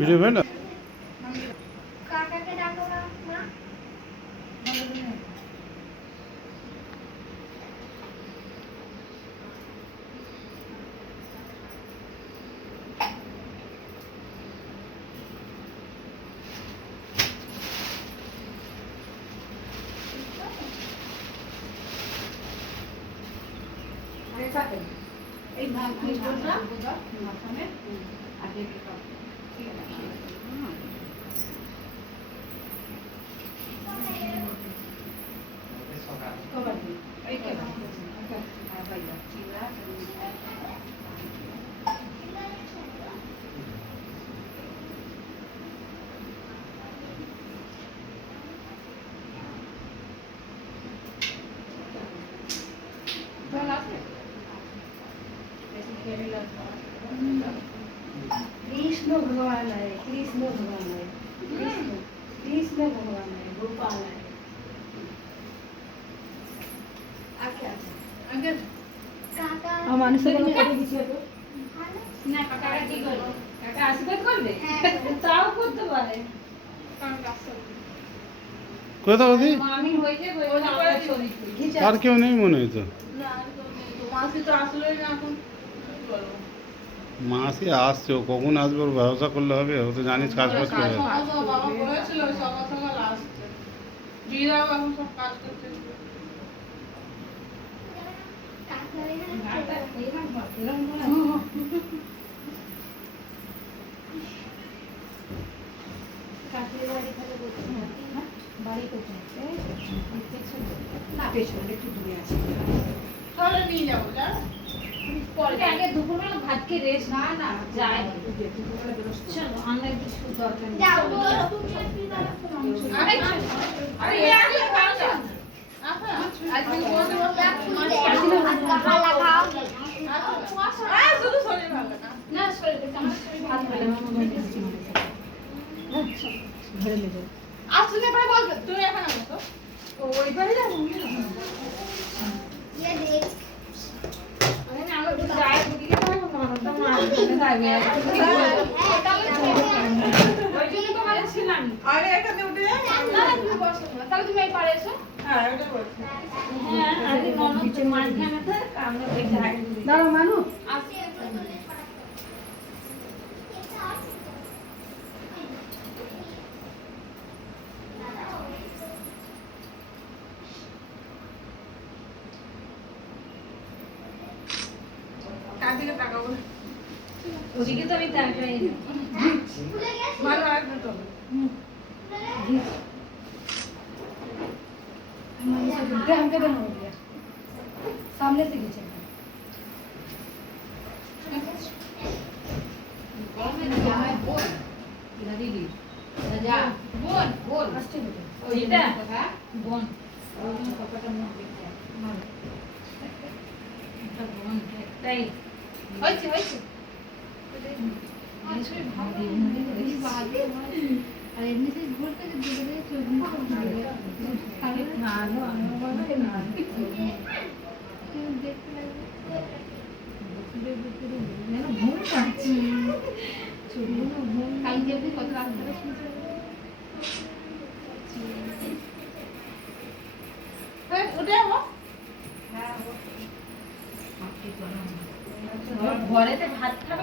Video হয় না। কাকাকে ডাকো মা। এই ভাগ মাঝখানে আগে ঠিক আছে। कृष्ण भगवान है, कृष्ण भगवान है, कृष्ण कृष्ण भगवान है, गोपाल है। आगे आगे काका মানুষের কোনো করে দিছি তো না কাকারা কি করবে? কাকা আশীর্বাদ করবে? তাও করতে পারে। কারণ রাস্তা কোথাও দি আমি হইছে বলে আমরা ছবি তুলি। আর কেউ নেই মনে হয় তো। না আর তো নেই। তো মাসি তো আসলেই না এখন। মাসি আসছে, ও কখন আসবে ওর ব্যবস্থা করলে হবে। ও তো জানিস কাজ বাজ করে। বাবা বলেছিল সকাল সকাল আসতে। জিরাও এখন সব কাজ করতে। তাহলে নিয়ে যাবো জানো? আগে দুপুরবেলা ভাত খেয়ে রেস্ট না না যাই দুপুরবেলা বেরোচ্ছি। চলো আমরা কিছু দরকার নেই। আরে আরে আগে খাও না। আজকে কোন শুধু শরীর ভালো না। না শরীর আমার শরীর ভালো না। ঘরে নিয়ে যাও। আসলে পরে বলবে তুই এখন আনো তো। ওই বাড়ি যাবো। ये देख अरे ना लोग जाए बुकी के पास मानो तो मार के जाए ওই জন্য তো মানে ছিলাম আরে এখানে উঠে না তুমি বসো না তাহলে তুমি এই পারে এসো হ্যাঁ এটা বসো হ্যাঁ আরে ননদ মাঝখানে থাক আমরা ওই জায়গায় দাঁড়াও মানু আসি কাঁদিকে তাকাবো ওদিকে তো আমি তাকাই না ভালো লাগবে তো हमके देना हो गया सामने से खींचे বোন কপাটা মুখ দেখতে বোন একটাই হয়েছে হয়েছে और इनमें से घोल के दे दे चोरी না না देखते लगे ঘুম পাচ্ছি कल जब भी कत रास्ता শুনছে উঠে যাবো ঘরেতে ভাত খাবে